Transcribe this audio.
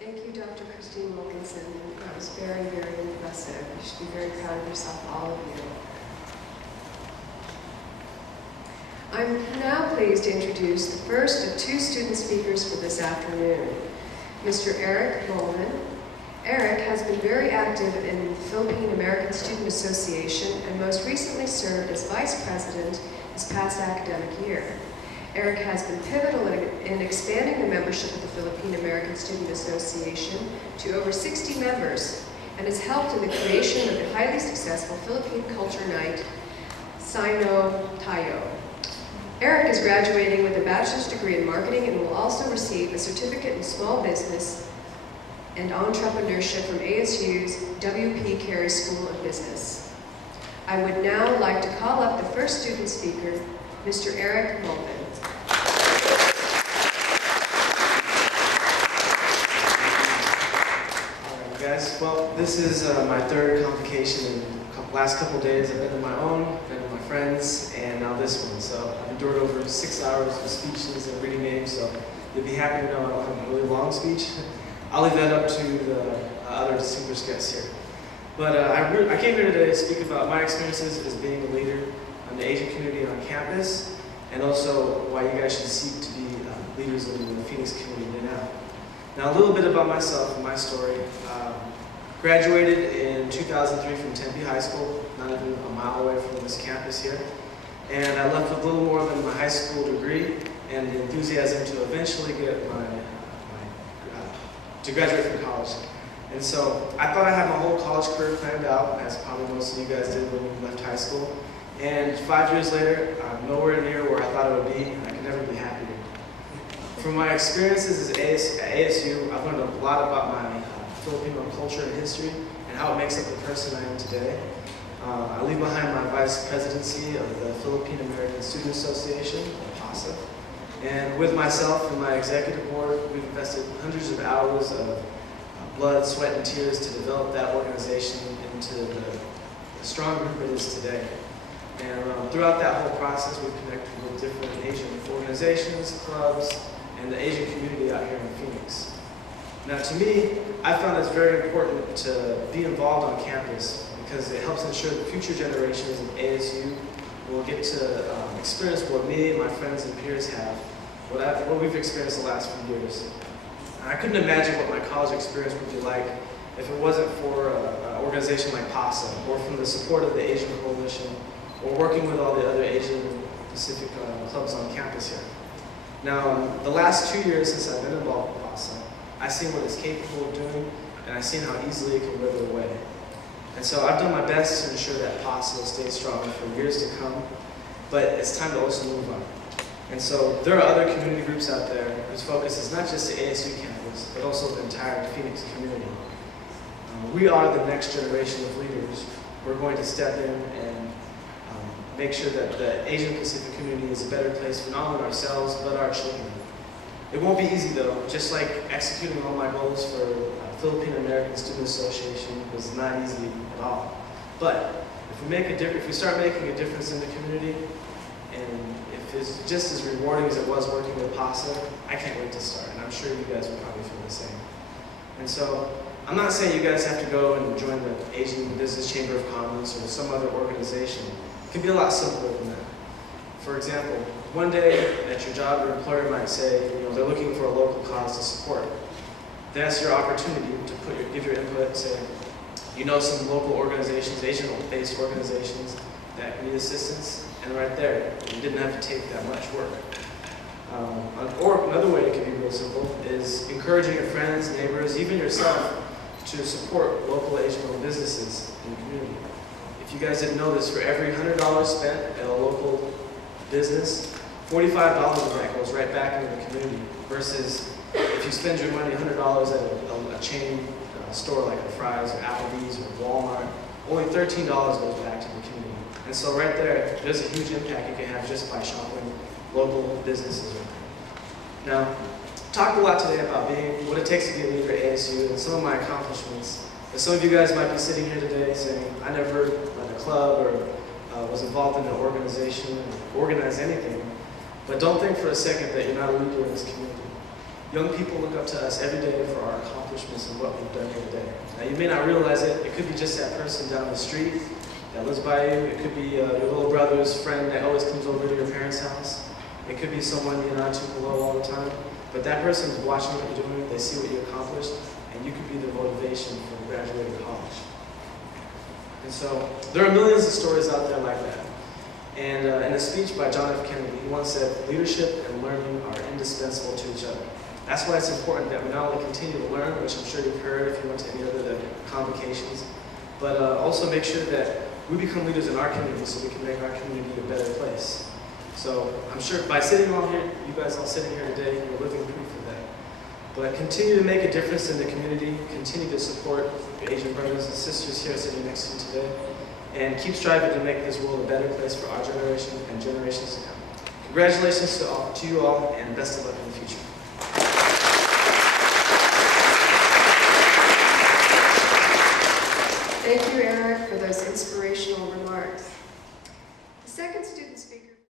Thank you, Dr. Christine Wilkinson. That was very, very impressive. You should be very proud of yourself, all of you. I'm now pleased to introduce the first of two student speakers for this afternoon, Mr. Eric Mulvin. Eric has been very active in the Philippine American Student Association and most recently served as Vice President this past academic year. Eric has been pivotal in expanding the membership of the Philippine American Student Association to over 60 members and has helped in the creation of the highly successful Philippine Culture Night, Sino Tayo. Eric is graduating with a bachelor's degree in marketing and will also receive a certificate in small business and entrepreneurship from ASU's W.P. Carey School of Business. I would now like to call up the first student speaker, Mr. Eric Mulvin. Alright guys, well this is my third convocation in the last couple days. I've been to my own, been to my friends, and now this one. So I've endured over 6 hours of speeches and reading names, so you'll be happy to know I don't have a really long speech. I'll leave that up to the other distinguished guests here. But I came here today to speak about my experiences as being a leader in the Asian community on campus, and also why you guys should seek to be leaders in the Phoenix community now. Now a little bit about myself and my story. Graduated in 2003 from Tempe High School, not even a mile away from this campus here. And I left with a little more than my high school degree and the enthusiasm to eventually get to graduate from college. And so I thought I had my whole college career planned out, as probably most of you guys did when you left high school. And 5 years later, I'm nowhere near where I thought I would be, and I could never be happier. From my experiences at ASU, I've learned a lot about my Filipino culture and history and how it makes up the person I am today. I leave behind my vice presidency of the Philippine American Student Association, or PASA. And with myself and my executive board, we've invested hundreds of hours of blood, sweat, and tears to develop that organization into the strong group it is today. And throughout that whole process, we've connected with different Asian organizations, clubs, and the Asian community out here in Phoenix. Now to me, I found it's very important to be involved on campus because it helps ensure that future generations of ASU will get to experience what me and my friends and peers have, what we've experienced the last few years. I couldn't imagine what my college experience would be like if it wasn't for an organization like PASA, or from the support of the Asian Coalition, or working with all the other Asian Pacific clubs on campus here. Now, the last 2 years since I've been involved with PASA, I've seen what it's capable of doing, and I've seen how easily it can wither away. And so I've done my best to ensure that PASA stays strong for years to come, but it's time to also move on. And so there are other community groups out there whose focus is not just the ASU campus, but also the entire Phoenix community. We are the next generation of leaders. We're going to step in and make sure that the Asian Pacific community is a better place for not only ourselves, but our children. It won't be easy though, just like executing all my goals for Philippine American Student Association was not easy at all. But if we start making a difference in the community, and if it's just as rewarding as it was working with PASA, I can't wait to start, and I'm sure you guys will probably feel the same. And so, I'm not saying you guys have to go and join the Asian Business Chamber of Commerce or some other organization. It can be a lot simpler than that. For example, one day at your job, your employer might say, they're looking for a local cause to support. That's your opportunity to give your input, say, some local organizations, Asian-based organizations that need assistance, and right there, you didn't have to take that much work. Or another way it can be real simple is encouraging your friends, neighbors, even yourself to support local Asian-owned businesses in the community. If you guys didn't know this, for every $100 spent at a local business, $45 of that goes right back into the community, versus if you spend your money $100 at a chain store like a Fry's or Applebee's or Walmart, only $13 goes back to the community. And so right there, there's a huge impact you can have just by shopping local businesses. Now, talked a lot today about what it takes to be a leader at ASU and some of my accomplishments. And some of you guys might be sitting here today saying, I never led a club or was involved in an organization or organized anything. But don't think for a second that you're not a leader in this community. Young people look up to us every day for our accomplishments and what we've done here today. Now, you may not realize it. It could be just that person down the street that lives by you. It could be your little brother's friend that always comes over to your parents' house. It could be someone you're not too below all the time. But that person is watching what you're doing. They see what you accomplished, and you could be the motivation for graduating college. And so there are millions of stories out there like that. And in a speech by John F. Kennedy, he once said, "Leadership and learning are indispensable to each other." That's why it's important that we not only continue to learn, which I'm sure you've heard if you went to any other convocations, but also make sure that we become leaders in our community so we can make our community a better place. So I'm sure by sitting all here, you guys all sitting here today, you're living proof of that. But continue to make a difference in the community, continue to support your Asian brothers and sisters here sitting next to you today, and keep striving to make this world a better place for our generation and generations to come. Congratulations to you all, and best of luck in the future. Thank you, Eric, for those inspirational remarks. The second student speaker